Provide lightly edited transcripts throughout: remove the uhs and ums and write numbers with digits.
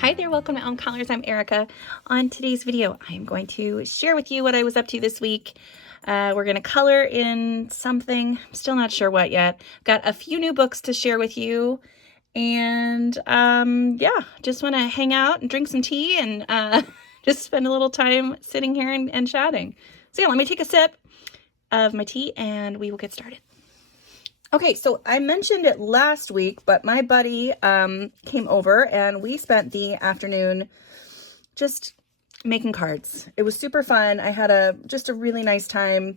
Hi there, welcome to Elm Colors. I'm Erica. On today's video, I am going to share with you what I was up to this week. We're going to color in something. I'm still not sure what yet. Got a few new books to share with you. And yeah, just want to hang out and drink some tea and just spend a little time sitting here and chatting. So yeah, let me take a sip of my tea and we will get started. Okay, so I mentioned it last week, but my buddy came over and we spent the afternoon just making cards. It was super fun. I had just a really nice time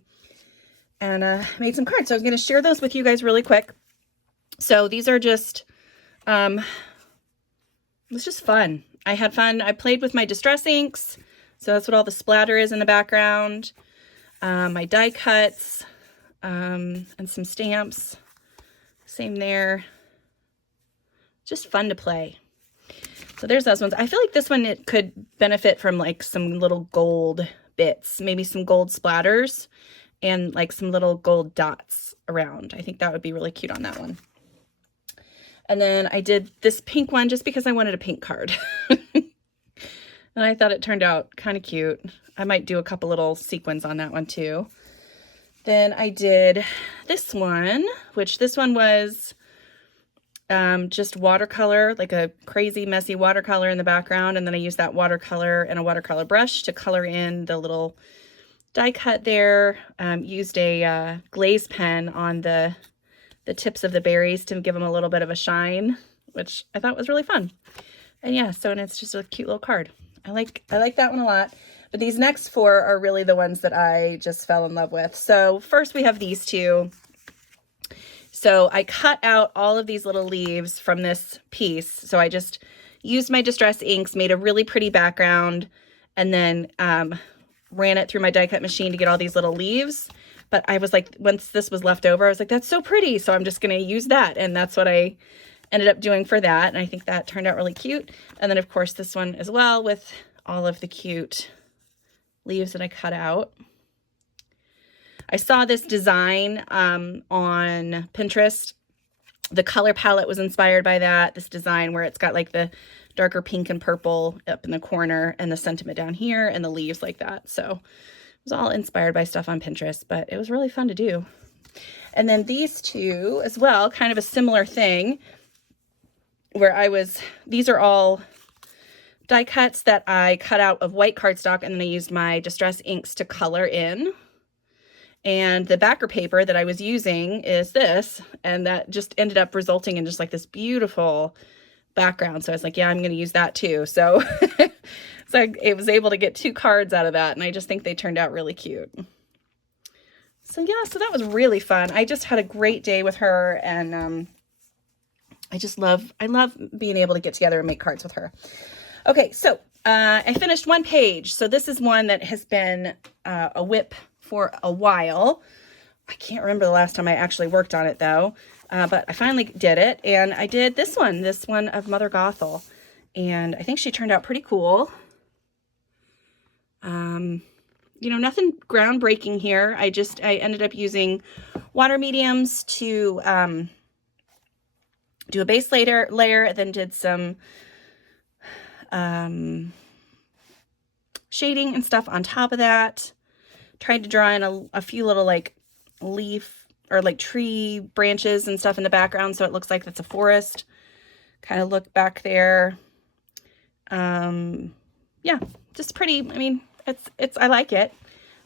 and made some cards. So I was going to share those with you guys really quick. So these are just, it was just fun. I had fun. I played with my distress inks. So that's what all the splatter is in the background. My die cuts. And some stamps. Same there. Just fun to play. So there's those ones. I feel like this one, it could benefit from like some little gold bits, maybe some gold splatters and like some little gold dots around. I think that would be really cute on that one. And then I did this pink one just because I wanted a pink card. And I thought it turned out kind of cute. I might do a couple little sequins on that one too. Then I did this one, which this one was just watercolor, like a crazy messy watercolor in the background. And then I used that watercolor and a watercolor brush to color in the little die cut there. Used a glaze pen on the tips of the berries to give them a little bit of a shine, which I thought was really fun. And yeah, so and it's just a cute little card. I like that one a lot. But these next four are really the ones that I just fell in love with. So first we have these two. So I cut out all of these little leaves from this piece. So I just used my distress inks, made a really pretty background, and then ran it through my die cut machine to get all these little leaves. But I was like, once this was left over, I was like, that's so pretty. So I'm just going to use that. And that's what I ended up doing for that. And I think that turned out really cute. And then of course this one as well with all of the cute leaves that I cut out. I saw this design on Pinterest. The color palette was inspired by that. This design where it's got like the darker pink and purple up in the corner and the sentiment down here and the leaves like that. So it was all inspired by stuff on Pinterest, but it was really fun to do. And then these two as well, kind of a similar thing where these are all die cuts that I cut out of white cardstock, and then I used my distress inks to color in. And the backer paper that I was using is this, and that just ended up resulting in just like this beautiful background. So I was like, yeah, I'm going to use that too. So, so I was able to get two cards out of that, and I just think they turned out really cute. So yeah, so that was really fun. I just had a great day with her, and I love being able to get together and make cards with her. Okay, so I finished one page. So this is one that has been a WIP for a while. I can't remember the last time I actually worked on it though, but I finally did it. And I did this one of Mother Gothel. And I think she turned out pretty cool. You know, nothing groundbreaking here. I ended up using water mediums to do a base layer, then did some shading and stuff on top of that. Tried to draw in a few little like leaf or like tree branches and stuff in the background so it looks like it's a forest kind of look back there. Yeah, just pretty. I mean, I like it,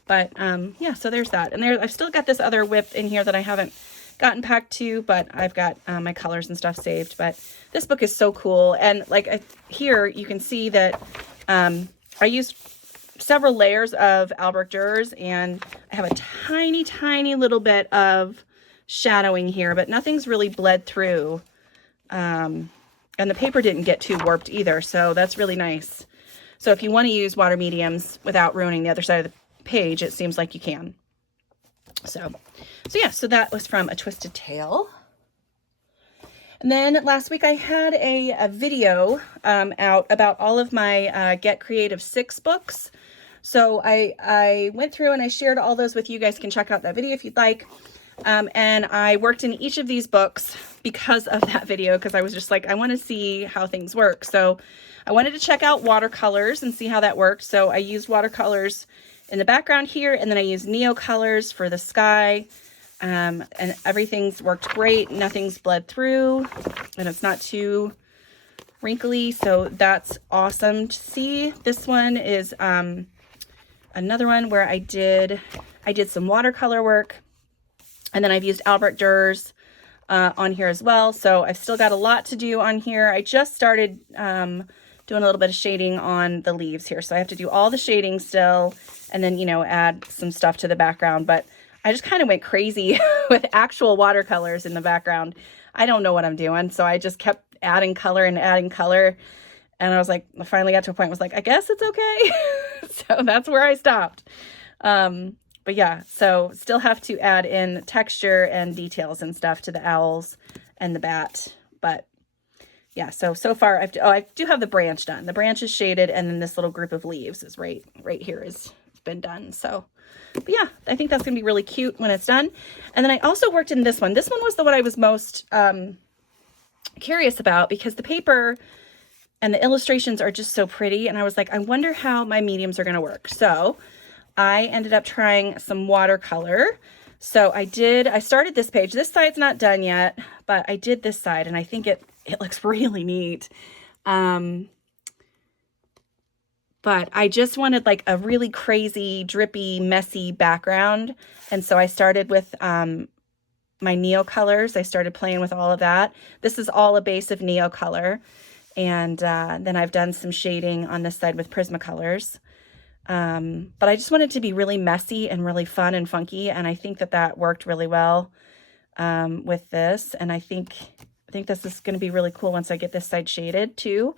but yeah, so there's that. And I've still got this other WIP in here that I haven't gotten packed to, but I've got my colors and stuff saved. But this book is so cool. And like here you can see that I used several layers of Albrecht Dürer, and I have a tiny little bit of shadowing here, but nothing's really bled through. And the paper didn't get too warped either, so that's really nice. So if you want to use water mediums without ruining the other side of the page, it seems like you can. So yeah, so that was from A Twisted Tale. And then last week I had a video out about all of my Get Creative 6 books. So I went through and I shared all those with you. You guys can check out that video if you'd like. And I worked in each of these books because of that video, because I was just like, I want to see how things work. So I wanted to check out watercolors and see how that worked. So I used watercolors in the background here, and then I used Neo colors for the sky. And everything's worked great. Nothing's bled through, and it's not too wrinkly. So that's awesome to see. This one is another one where I did some watercolor work, and then I've used Albert Durer's on here as well. So I've still got a lot to do on here. I just started doing a little bit of shading on the leaves here. So I have to do all the shading still, and then, you know, add some stuff to the background. But I just kind of went crazy with actual watercolors in the background. I don't know what I'm doing. So I just kept adding color and adding color. And I was like, I finally got to a point where I was like, I guess it's okay. So that's where I stopped. But yeah, so still have to add in texture and details and stuff to the owls and the bat. But yeah, so far I do have the branch done. The branch is shaded, and then this little group of leaves is right here is been done. So, but yeah, I think that's gonna be really cute when it's done. And then I also worked in this one. This one was the one I was most curious about, because the paper and the illustrations are just so pretty. And I was like, I wonder how my mediums are gonna work. So I ended up trying some watercolor. So I started this page. This side's not done yet, but I did this side, and I think it looks really neat. But I just wanted like a really crazy, drippy, messy background. And so I started with my Neo colors. I started playing with all of that. This is all a base of Neo color. And then I've done some shading on this side with Prismacolors. But I just wanted it to be really messy and really fun and funky. And I think that worked really well with this. And I think this is going to be really cool once I get this side shaded too.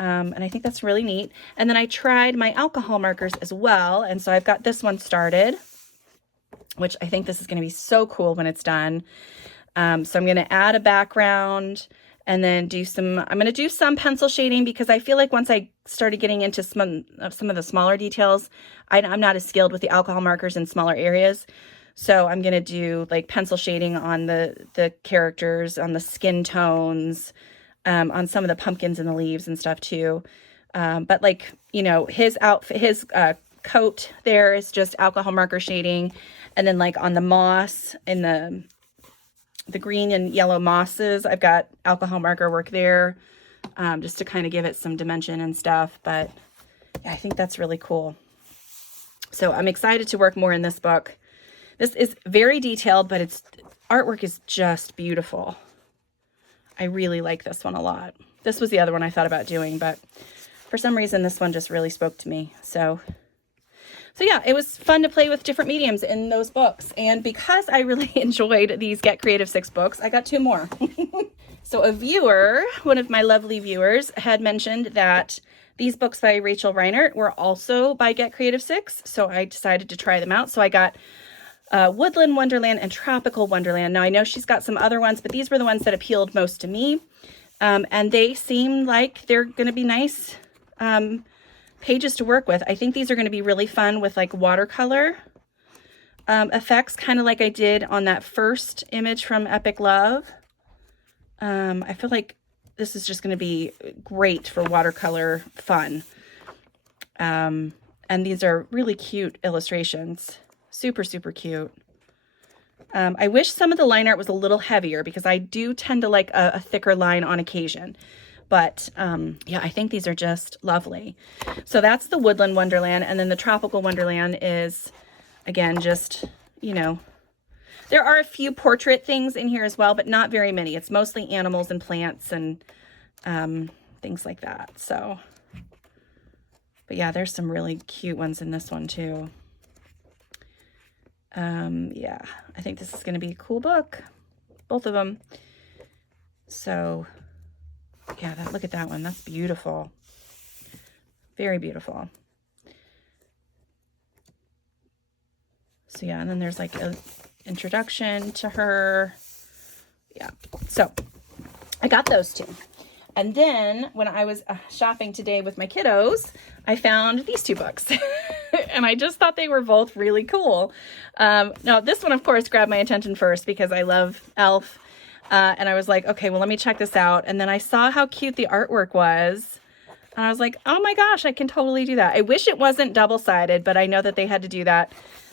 And I think that's really neat. And then I tried my alcohol markers as well. And so I've got this one started, which I think this is going to be so cool when it's done. So I'm going to add a background and then I'm going to do some pencil shading, because I feel like once I started getting into some of the smaller details, I'm not as skilled with the alcohol markers in smaller areas. So I'm going to do like pencil shading on the characters, on the skin tones, on some of the pumpkins and the leaves and stuff too. But like, you know, his outfit, his coat there is just alcohol marker shading. And then like on the moss and the green and yellow mosses, I've got alcohol marker work there, just to kind of give it some dimension and stuff. But yeah, I think that's really cool. So I'm excited to work more in this book. This is very detailed, but its artwork is just beautiful. I really like this one a lot. This was the other one I thought about doing, but for some reason this one just really spoke to me. So yeah, it was fun to play with different mediums in those books. And because I really enjoyed these Get Creative 6 books, I got 2 more. So a viewer, one of my lovely viewers, had mentioned that these books by Rachel Reinert were also by Get Creative 6. So I decided to try them out. So I got Woodland Wonderland and Tropical Wonderland. Now I know she's got some other ones, but these were the ones that appealed most to me. And they seem like they're going to be nice pages to work with. I think these are going to be really fun with like watercolor effects, kind of like I did on that first image from Epic Love. I feel like this is just going to be great for watercolor fun. And these are really cute illustrations. Super, super cute. I wish some of the line art was a little heavier, because I do tend to like a thicker line on occasion. But yeah, I think these are just lovely. So that's the Woodland Wonderland. And then the Tropical Wonderland is, again, just, you know, there are a few portrait things in here as well, but not very many. It's mostly animals and plants and things like that. So, but yeah, there's some really cute ones in this one too. Yeah, I think this is going to be a cool book, both of them. So yeah, look at that one. That's beautiful. Very beautiful. So yeah, and then there's like an introduction to her. Yeah, so I got those 2. And then when I was shopping today with my kiddos, I found these two books. And I just thought they were both really cool. Now, this one, of course, grabbed my attention first because I love Elf. And I was like, okay, well, let me check this out. And then I saw how cute the artwork was. And I was like, oh my gosh, I can totally do that. I wish it wasn't double-sided, but I know that they had to do that,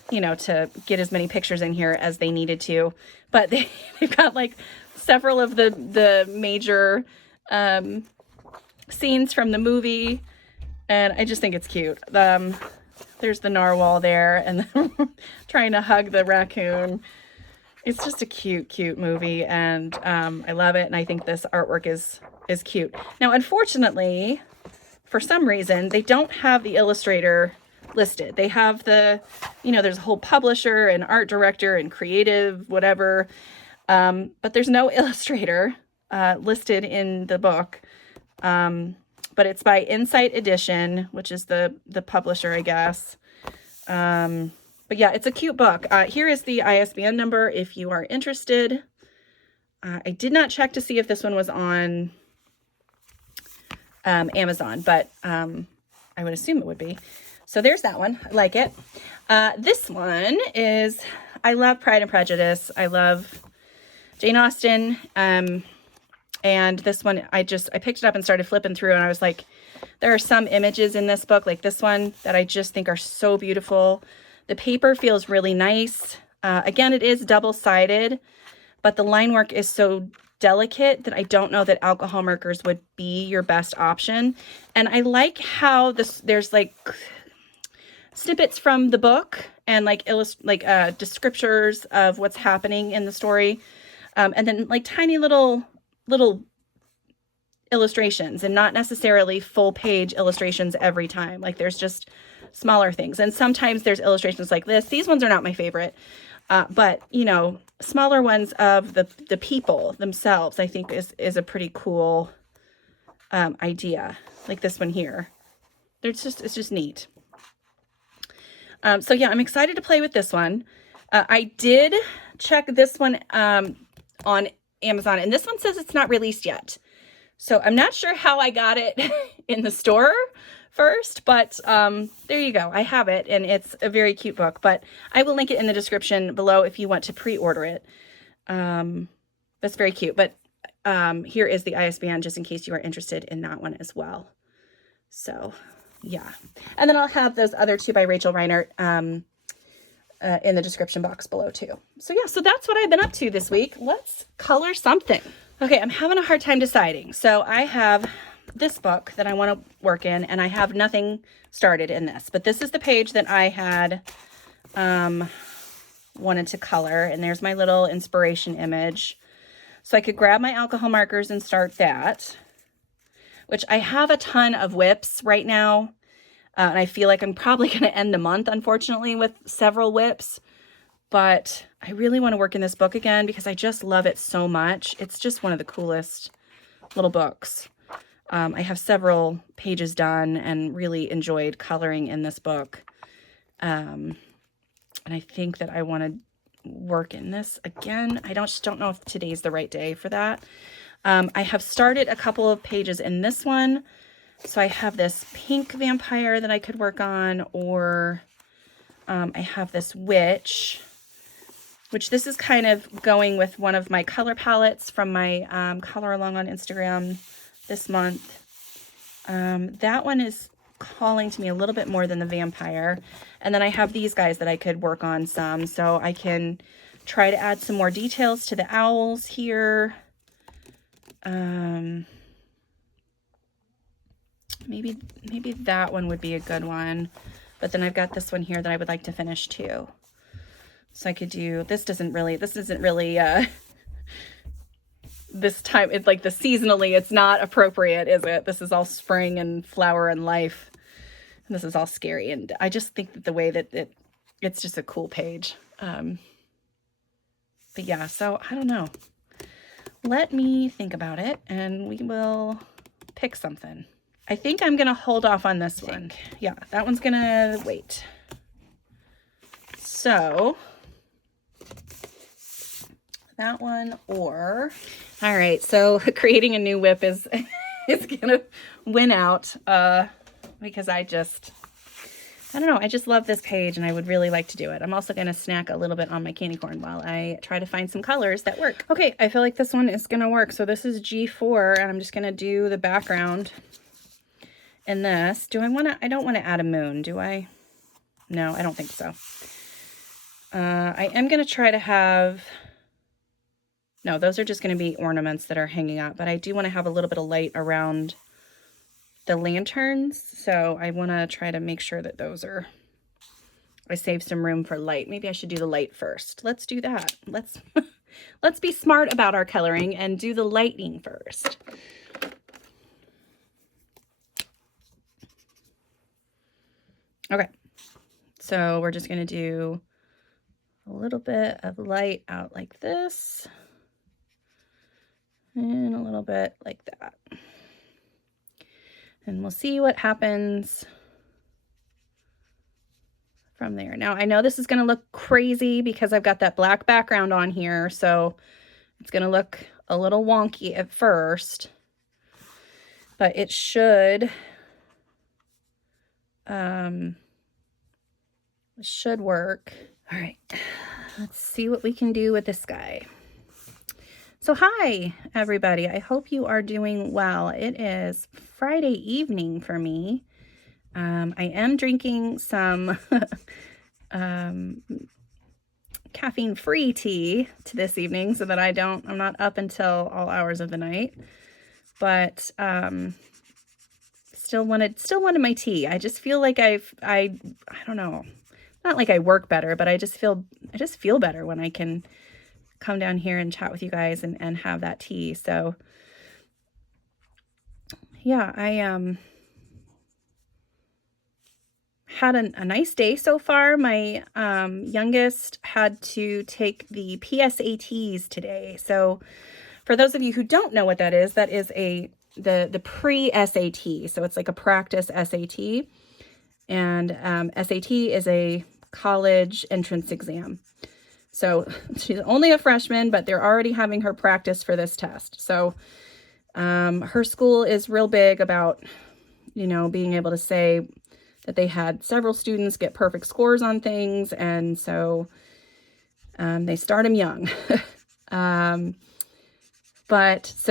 you know, to get as many pictures in here as they needed to. But they've got like several of the major scenes from the movie. And I just think it's cute. There's the narwhal there and trying to hug the raccoon. It's just a cute, cute movie, and I love it, and I think this artwork is cute. Now, unfortunately, for some reason, they don't have the illustrator listed. They have the, you know, there's a whole publisher and art director and creative, whatever, but there's no illustrator listed in the book. But it's by Insight Edition, which is the publisher, I guess. But yeah, it's a cute book. Here is the ISBN number if you are interested. I did not check to see if this one was on Amazon, but I would assume it would be. So there's that one. I like it. This one is, I love Pride and Prejudice. I love Jane Austen. And this one, I picked it up and started flipping through, and I was like, there are some images in this book, like this one, that I just think are so beautiful. The paper feels really nice. Again, it is double-sided, but the line work is so delicate that I don't know that alcohol markers would be your best option. And I like how there's like snippets from the book and like descriptors of what's happening in the story. And then like tiny little illustrations, and not necessarily full page illustrations every time. Like there's just smaller things. And sometimes there's illustrations like this. These ones are not my favorite. But, you know, smaller ones of the people themselves, I think is a pretty cool idea. Like this one here. It's just neat. So yeah, I'm excited to play with this one. I did check this one on Amazon, and this one says it's not released yet. So I'm not sure how I got it in the store first, but there you go. I have it, and it's a very cute book, but I will link it in the description below if you want to pre-order it. That's very cute, but here is the ISBN just in case you are interested in that one as well. So yeah, and then I'll have those other two by Rachel Reinert in the description box below too. So yeah, so that's what I've been up to this week. Let's color something. Okay, I'm having a hard time deciding. So I have this book that I want to work in, and I have nothing started in this, but this is the page that I had wanted to color, and there's my little inspiration image. So I could grab my alcohol markers and start that, which I have a ton of WIPs right now. And I feel like I'm probably going to end the month, unfortunately, with several WIPs. But I really want to work in this book again because I just love it so much. It's just one of the coolest little books. I have several pages done and really enjoyed coloring in this book. And I think that I want to work in this again. I just don't know if today's the right day for that. I have started a couple of pages in this one. So I have this pink vampire that I could work on, or I have this witch, which this is kind of going with one of my color palettes from my color along on Instagram this month. That one is calling to me a little bit more than the vampire. And then I have these guys that I could work on some. So I can try to add some more details to the owls here. Maybe that one would be a good one. But then I've got this one here that I would like to finish too. So I could do, this isn't really, this time, it's like the seasonally, it's not appropriate, is it? This is all spring and flower and life. And this is all scary. And I just think that the way that it's just a cool page. But yeah, so I don't know. Let me think about it and we will pick something. I think I'm going to hold off on this one. Yeah, that one's going to wait. So that one, or, all right. So creating a new WIP is is gonna win out because I don't know, I just love this page and I would really like to do it. I'm also gonna snack a little bit on my candy corn while I try to find some colors that work. Okay, I feel like this one is gonna work. So this is G4 and I'm just gonna do the background in this. I don't wanna add a moon, do I? No, I don't think so. I am gonna try to have, no, those are just gonna be ornaments that are hanging up, but I do wanna have a little bit of light around the lanterns. So I wanna try to make sure that I save some room for light. Maybe I should do the light first. Let's do that. Let's be smart about our coloring and do the lighting first. Okay, so we're just gonna do a little bit of light out like this and a little bit like that. And we'll see what happens from there. Now, I know this is going to look crazy because I've got that black background on here, so it's going to look a little wonky at first, but it should work. All right, let's see what we can do with this guy. So hi, everybody. I hope you are doing well. It is Friday evening for me. I am drinking some caffeine-free tea to this evening so that I'm not up until all hours of the night. But still wanted my tea. I just feel like I don't know. Not like I work better, but I just feel better when I can come down here and chat with you guys and have that tea. So yeah, I had a nice day so far. My youngest had to take the PSATs today. So for those of you who don't know what that is the pre-SAT. So it's like a practice SAT. And SAT is a college entrance exam. So she's only a freshman, but they're already having her practice for this test. So her school is real big about, being able to say that they had several students get perfect scores on things. And so they start them young. So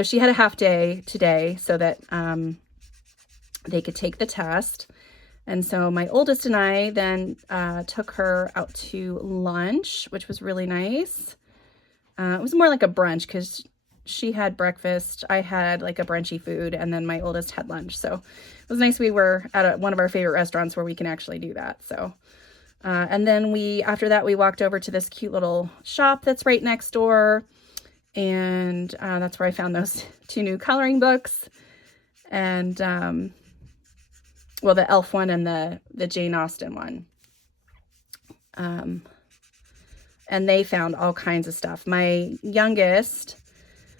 she had a half day today so that they could take the test. And so my oldest and I then took her out to lunch, which was really nice. It was more like a brunch because she had breakfast. I had like a brunchy food, and then my oldest had lunch. So it was nice. We were at one of our favorite restaurants where we can actually do that. So, and then after that, we walked over to this cute little shop that's right next door. And that's where I found those 2 new coloring books. And, well, the Elf one and the Jane Austen one. And they found all kinds of stuff. My youngest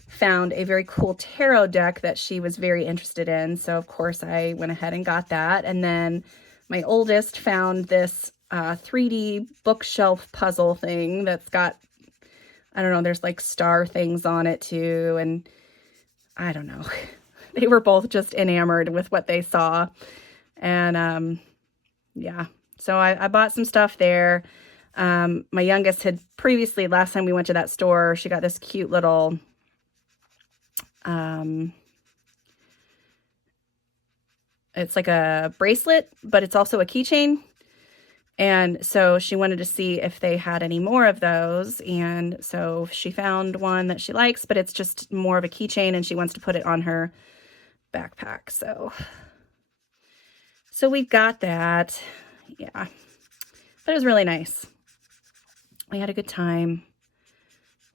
found a very cool tarot deck that she was very interested in. So, of course, I went ahead and got that. And then my oldest found this 3D bookshelf puzzle thing that's got, I don't know, there's like star things on it too. And I don't know. They were both just enamored with what they saw. And yeah, so I bought some stuff there. My youngest had previously, last time we went to that store, she got this cute little, it's like a bracelet, but it's also a keychain. And so she wanted to see if they had any more of those. And so she found one that she likes, but it's just more of a keychain and she wants to put it on her backpack. So we've got that. Yeah, but it was really nice. We had a good time.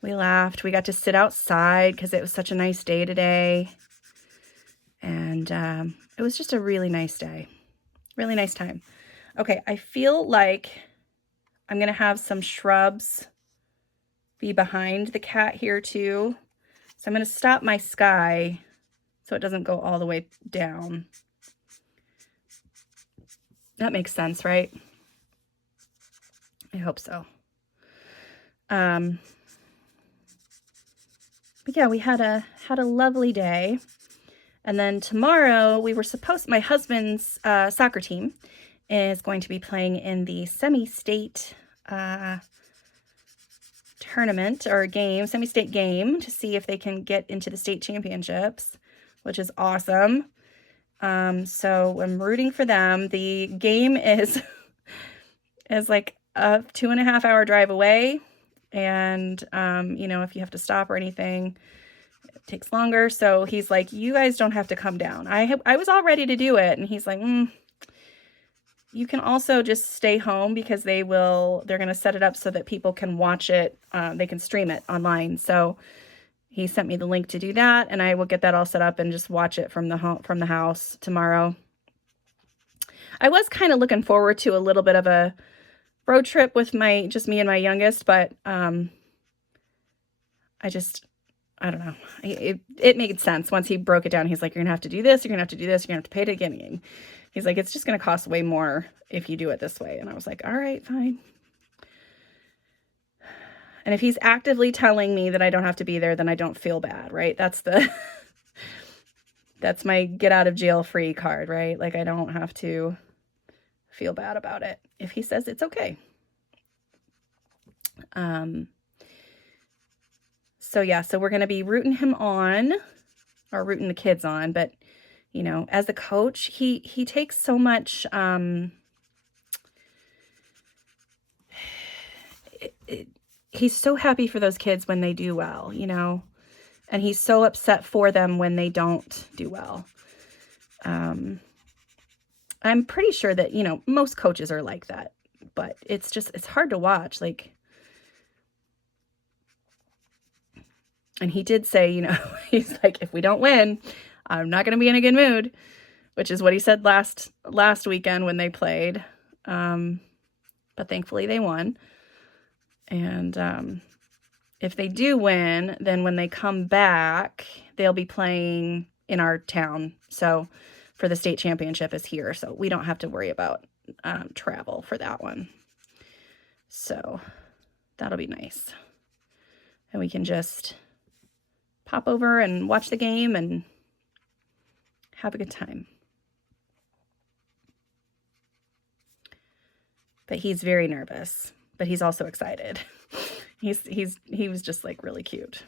We laughed. We got to sit outside because it was such a nice day today. And it was just a really nice day. Really nice time. Okay, I feel like I'm going to have some shrubs be behind the cat here too. So I'm going to stop my sky so it doesn't go all the way down. That makes sense, right? I hope so. But yeah, we had a lovely day. And then tomorrow my husband's soccer team is going to be playing in the semi-state tournament or semi-state game to see if they can get into the state championships, which is awesome. So I'm rooting for them. The game is like a 2.5 hour drive away. And, you know, if you have to stop or anything, it takes longer. So he's like, you guys don't have to come down. I was all ready to do it. And he's like, you can also just stay home because they're going to set it up so that people can watch it. They can stream it online. So he sent me the link to do that, and I will get that all set up and just watch it from the house tomorrow. I was kind of looking forward to a little bit of a road trip with just me and my youngest, but I don't know. It made sense once he broke it down. He's like, you're gonna have to do this, you're gonna have to do this, you're gonna have to pay to get in. He's like, it's just gonna cost way more if you do it this way. And I was like, all right, fine. And if he's actively telling me that I don't have to be there, then I don't feel bad, right? That's my get out of jail free card, right? Like, I don't have to feel bad about it if he says it's okay. So yeah, so we're going to be rooting him on, or rooting the kids on, but you know, as a coach, he takes so much, he's so happy for those kids when they do well, you know, and he's so upset for them when they don't do well. I'm pretty sure that, you know, most coaches are like that, but it's hard to watch. Like, and he did say, you know, he's like, if we don't win, I'm not going to be in a good mood, which is what he said last weekend when they played. But thankfully they won. And if they do win, then when they come back, they'll be playing in our town. So for the state championship is here. So we don't have to worry about travel for that one. So that'll be nice. And we can just pop over and watch the game and have a good time. But he's very nervous, but he's also excited. He was just like really cute.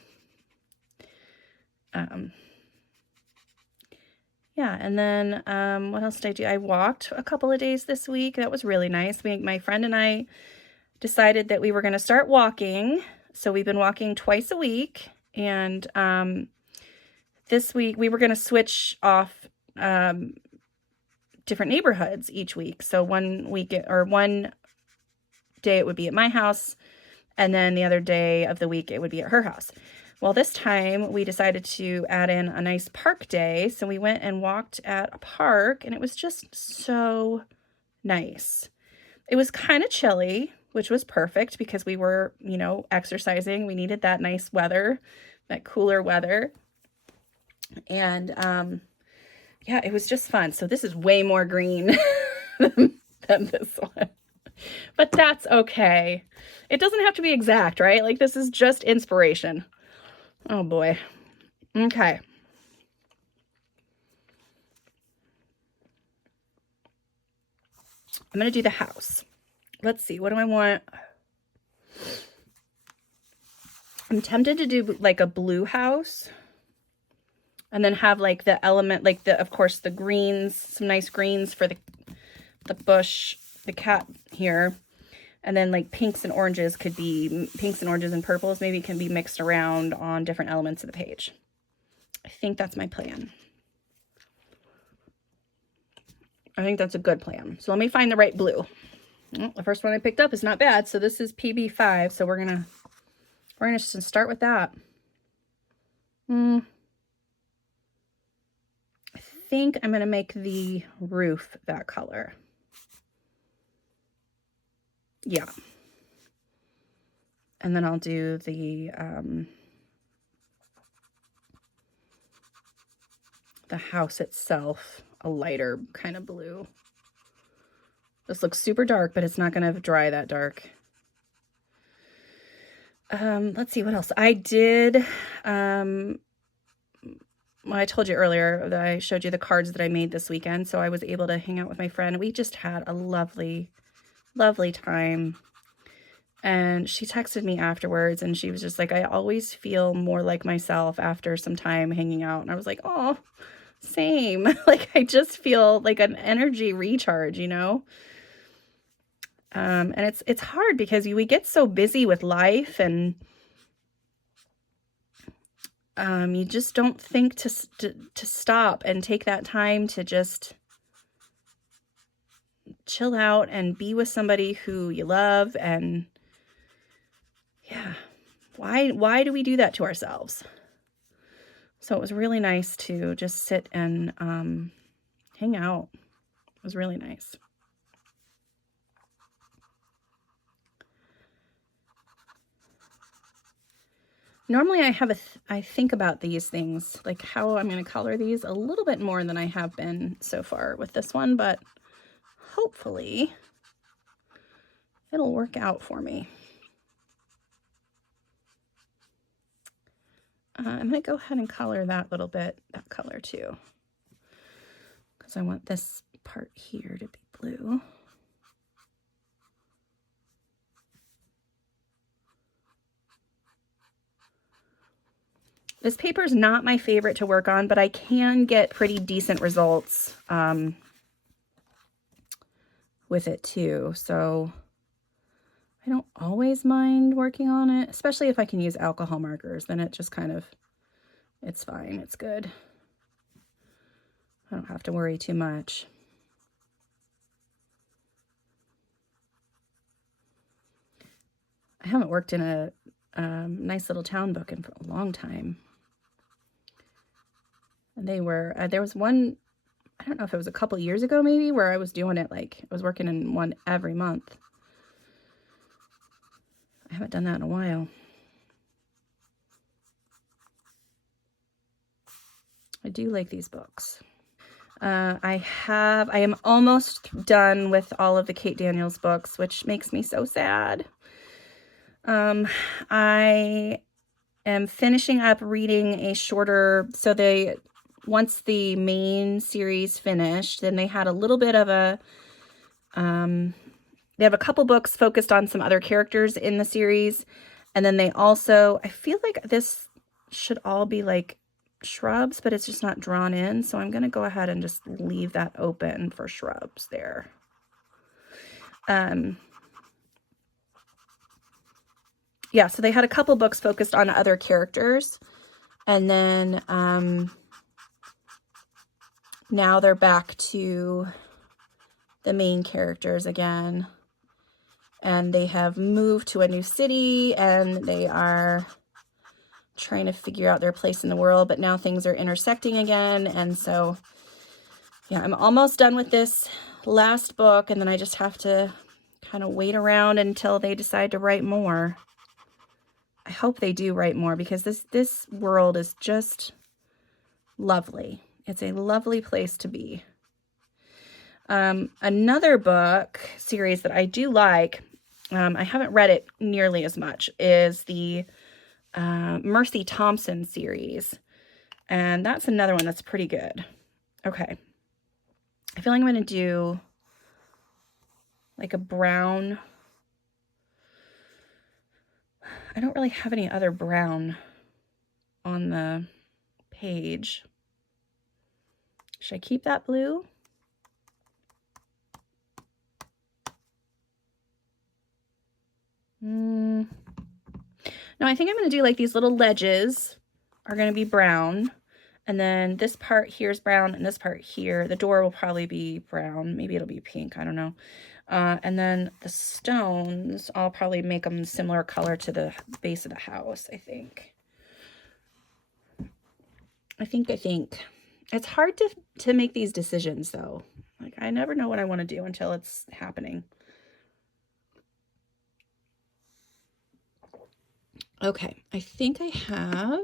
Yeah, and then what else did I do? I walked a couple of days this week. That was really nice. My friend and I decided that we were going to start walking. So we've been walking twice a week. And this week we were going to switch off different neighborhoods each week. So one day it would be at my house, and then the other day of the week it would be at her house. Well, this time we decided to add in a nice park day. So we went and walked at a park, and it was just so nice. It was kind of chilly, which was perfect because we were, you know, exercising. We needed that nice weather, that cooler weather. And yeah, it was just fun. So this is way more green than this one. But that's okay. It doesn't have to be exact, right? Like, this is just inspiration. Oh boy. Okay. I'm going to do the house. Let's see. What do I want? I'm tempted to do like a blue house. And then have like the element, like of course, the greens, some nice greens for the bush, the cat here. And then like pinks and oranges and purples maybe can be mixed around on different elements of the page. I think that's my plan. I think that's a good plan. So let me find the right blue. Well, the first one I picked up is not bad. So this is PB5. So we're gonna just start with that. I think I'm gonna make the roof that color. Yeah. And then I'll do the house itself a lighter kind of blue. This looks super dark, but it's not going to dry that dark. Let's see what else. I did well, I told you earlier that I showed you the cards that I made this weekend, so I was able to hang out with my friend. We just had a lovely, lovely time. And she texted me afterwards, and she was just like, I always feel more like myself after some time hanging out. And I was like, oh, same. Like, I just feel like an energy recharge, you know? And it's hard because we get so busy with life, and you just don't think to stop and take that time to just chill out and be with somebody who you love. And yeah, why do we do that to ourselves? So it was really nice to just sit and hang out. It was really nice. Normally I think about these things, like how I'm going to color these a little bit more than I have been so far with this one, but hopefully it'll work out for me. I'm going to go ahead and color that little bit, that color too, because I want this part here to be blue. This paper is not my favorite to work on, but I can get pretty decent results with it too. So I don't always mind working on it, especially if I can use alcohol markers. Then it just kind of, it's fine. It's good. I don't have to worry too much. I haven't worked in a nice little town book in a long time. And they were, there was one, I don't know if it was a couple years ago maybe, where I was doing it like, I was working in one every month. I haven't done that in a while. I do like these books. I am almost done with all of the Kate Daniels books, which makes me so sad. I am finishing up reading a shorter, so once the main series finished, then they had a little bit of a, they have a couple books focused on some other characters in the series. And then they also, I feel like this should all be like shrubs, but it's just not drawn in. So I'm going to go ahead and just leave that open for shrubs there. Yeah, so they had a couple books focused on other characters. And then now they're back to the main characters again. And they have moved to a new city, and they are trying to figure out their place in the world, but now things are intersecting again. And so, yeah, I'm almost done with this last book, and then I just have to kind of wait around until they decide to write more. I hope they do write more, because this world is just lovely. It's a lovely place to be. Another book series that I do like, I haven't read it nearly as much, is the Mercy Thompson series. And that's another one that's pretty good. Okay. I feel like I'm going to do like a brown. I don't really have any other brown on the page. Should I keep that blue? No, I think I'm going to do like these little ledges are going to be brown. And then this part here is brown, and this part here, the door will probably be brown. Maybe it'll be pink. I don't know. And then the stones, I'll probably make them similar color to the base of the house, I think. I think. It's hard to make these decisions, though. Like, I never know what I want to do until it's happening. Okay, I think I have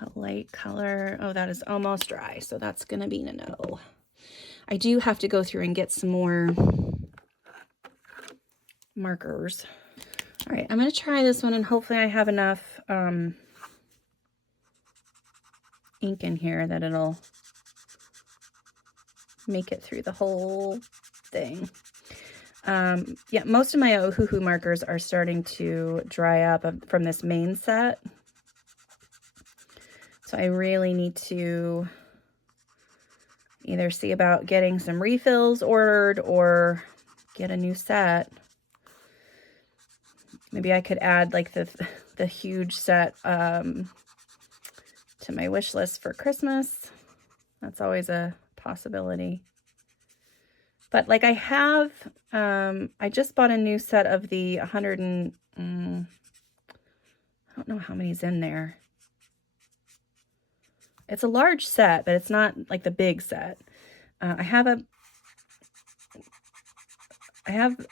a light color. Oh, that is almost dry, so that's going to be a no. I do have to go through and get some more markers. All right, I'm going to try this one, and hopefully I have enough ink in here that it'll make it through the whole thing. Yeah, most of my Ohuhu markers are starting to dry up from this main set. So I really need to either see about getting some refills ordered or get a new set. Maybe I could add like the huge set to my wish list for Christmas. That's always a possibility. But like I have, I just bought a new set of the 100 and, I don't know how many's in there. It's a large set, but it's not like the big set. I have a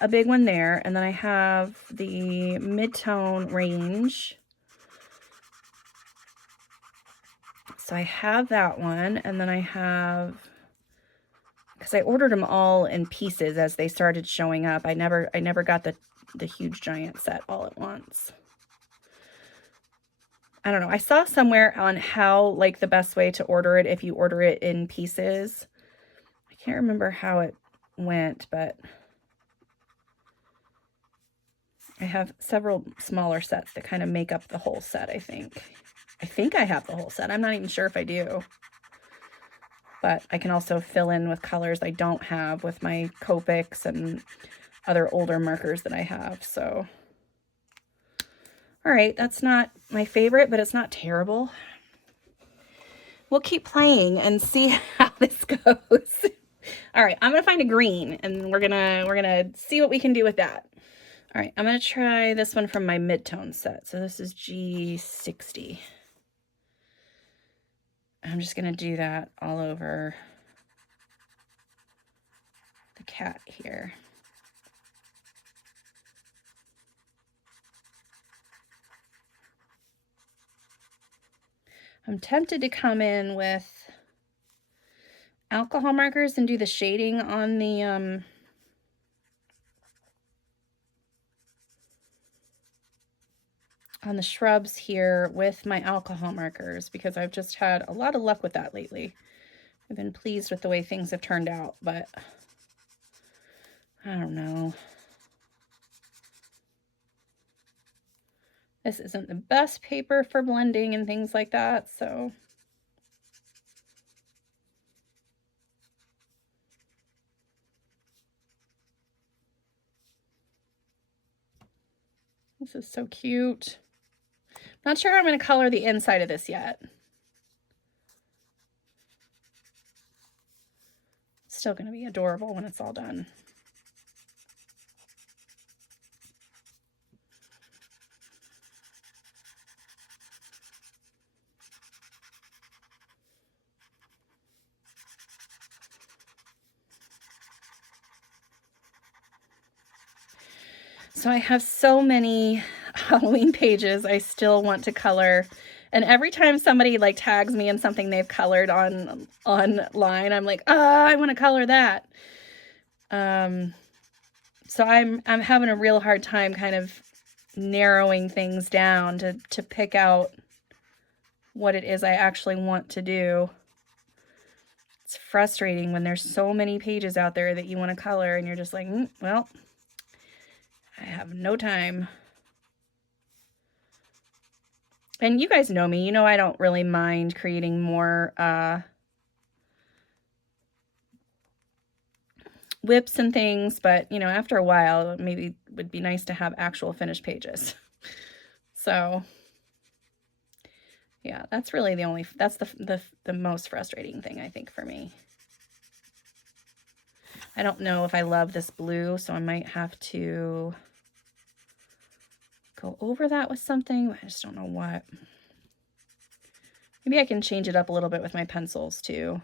big one there, and then I have the mid-tone range. So I have that one, and then I have, because I ordered them all in pieces as they started showing up. I never got the huge giant set all at once. I don't know. I saw somewhere on how, like, the best way to order it if you order it in pieces. I can't remember how it went, but I have several smaller sets that kind of make up the whole set, I think. I think I have the whole set. I'm not even sure if I do. But I can also fill in with colors I don't have with my Copics and other older markers that I have, so. All right, that's not my favorite, but it's not terrible. We'll keep playing and see how this goes. All right, I'm gonna find a green, and we're gonna see what we can do with that. All right, I'm gonna try this one from my mid-tone set. So this is G60. I'm just gonna do that all over the cat here. I'm tempted to come in with alcohol markers and do the shading on the shrubs here with my alcohol markers, because I've just had a lot of luck with that lately. I've been pleased with the way things have turned out, but I don't know. This isn't the best paper for blending and things like that, so. This is so cute. Not sure how I'm going to color the inside of this yet. It's still going to be adorable when it's all done. So I have so many Halloween pages I still want to color. And every time somebody like tags me in something they've colored online, I'm like, I want to color that. So I'm having a real hard time kind of narrowing things down to pick out what it is I actually want to do. It's frustrating when there's so many pages out there that you want to color and you're just like, well, I have no time. And you guys know me, you know I don't really mind creating more WIPs and things, but you know, after a while, maybe it would be nice to have actual finished pages. So yeah, that's really that's the most frustrating thing, I think, for me. I don't know if I love this blue, so I might have to go over that with something. I just don't know what. Maybe I can change it up a little bit with my pencils too.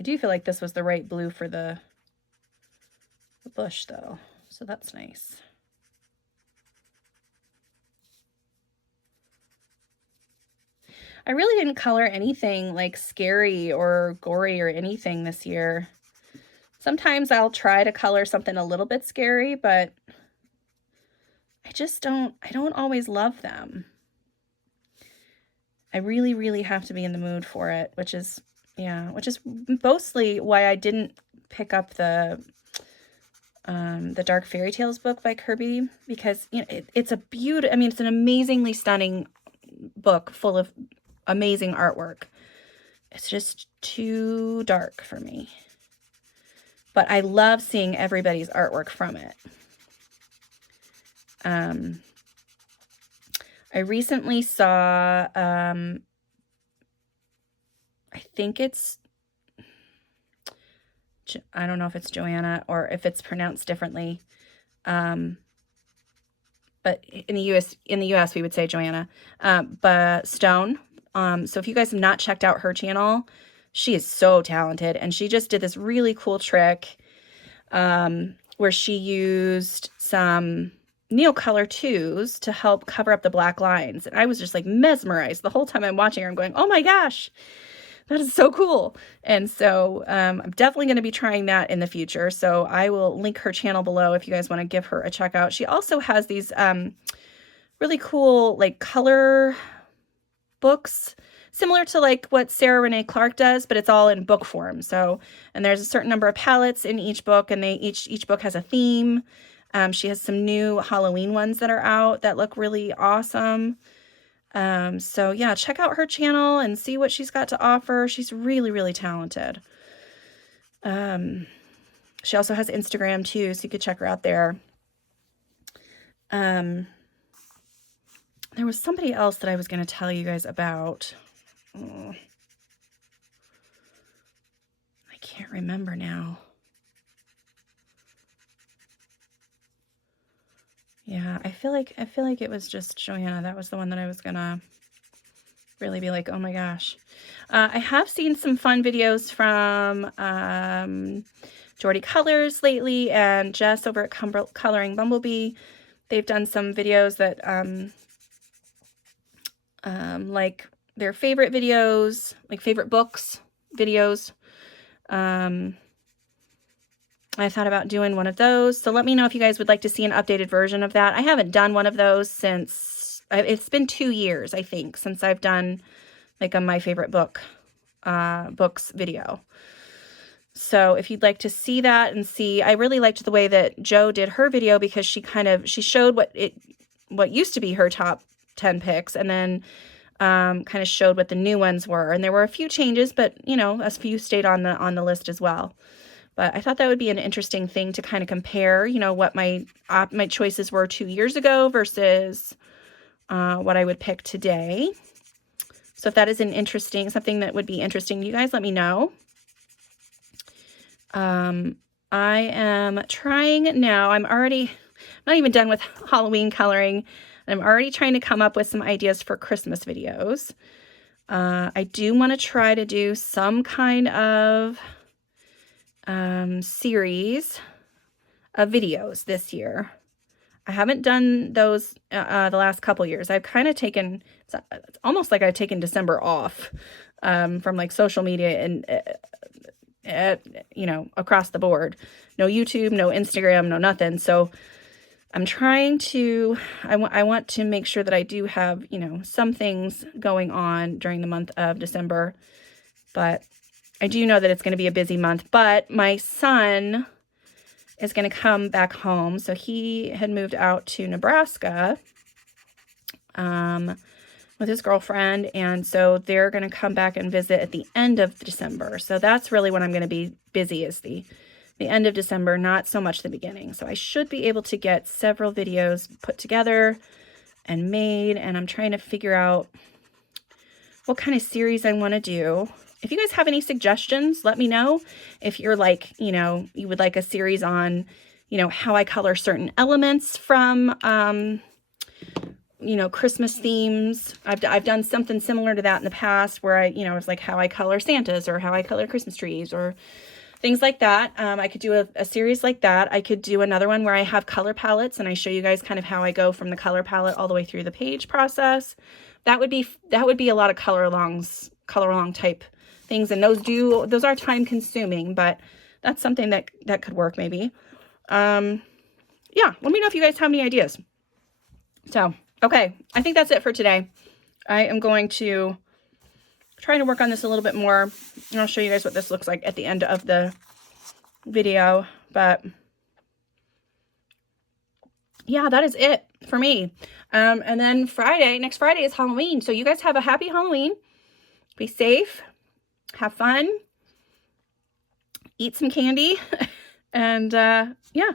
I do feel like this was the right blue for the bush though, so that's nice. I really didn't color anything like scary or gory or anything this year. Sometimes I'll try to color something a little bit scary, but I I don't always love them. I really, really have to be in the mood for it, which is mostly why I didn't pick up the Dark Fairy Tales book by Kirby, because, you know, it's a I mean, it's an amazingly stunning book full of amazing artwork. It's just too dark for me. But I love seeing everybody's artwork from it. I recently saw, I think it's, I don't know if it's Joanna or if it's pronounced differently. But in the US we would say Joanna, but Stone. So if you guys have not checked out her channel, she is so talented, and she just did this really cool trick, where she used some Neocolor 2s to help cover up the black lines. And I was just like mesmerized the whole time I'm watching her. I'm going, oh my gosh, that is so cool. And so I'm definitely going to be trying that in the future. So I will link her channel below if you guys want to give her a check out. She also has these really cool like color books, similar to like what Sarah Renee Clark does, but it's all in book form. So, and there's a certain number of palettes in each book, and each book has a theme. She has some new Halloween ones that are out that look really awesome. So yeah, check out her channel and see what she's got to offer. She's really, really talented. She also has Instagram too, so you could check her out there. There was somebody else that I was going to tell you guys about. Oh, I can't remember now. Yeah, I feel like it was just Joanna. That was the one that I was gonna really be like, oh my gosh. I have seen some fun videos from Jordy Colors lately, and Jess over at Coloring Bumblebee. They've done some videos that like their favorite videos, like favorite books videos. I thought about doing one of those. So let me know if you guys would like to see an updated version of that. I haven't done one of those since, it's been 2 years, I think, since I've done like a my favorite books video. So if you'd like to see that and see, I really liked the way that Jo did her video, because she showed what used to be her top 10 picks, and then kind of showed what the new ones were. And there were a few changes, but you know, a few stayed on the list as well. But I thought that would be an interesting thing to kind of compare, you know, what my choices were 2 years ago versus what I would pick today. So if that is something that would be interesting to you guys, let me know. I am trying now. I'm not even done with Halloween coloring. I'm already trying to come up with some ideas for Christmas videos. I do want to try to do some kind of series of videos this year. I haven't done those the last couple years. I've kind of taken, it's almost like I've taken December off from like social media and you know, across the board. No YouTube, no Instagram, no nothing. So I'm trying to, I want to make sure that I do have, you know, some things going on during the month of December, but I do know that it's going to be a busy month. But my son is going to come back home. So he had moved out to Nebraska with his girlfriend. And so they're going to come back and visit at the end of December. So that's really when I'm going to be busy, is the end of December, not so much the beginning. So I should be able to get several videos put together and made. And I'm trying to figure out what kind of series I want to do. If you guys have any suggestions, let me know. If you're like, you know, you would like a series on, you know, how I color certain elements from, you know, Christmas themes. I've done something similar to that in the past, where it was like how I color Santas or how I color Christmas trees or things like that. I could do a series like that. I could do another one where I have color palettes and I show you guys kind of how I go from the color palette all the way through the page process. That would be a lot of color along type things, and those are time consuming, but that's something that could work maybe. Yeah, let me know if you guys have any ideas. So, okay, I think that's it for today. I am going to try to work on this a little bit more, and I'll show you guys what this looks like at the end of the video. But yeah, that is it for me. And then next Friday is Halloween. So you guys have a happy Halloween. Be safe. Have fun. Eat some candy. And yeah.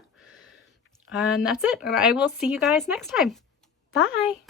And that's it. And I will see you guys next time. Bye.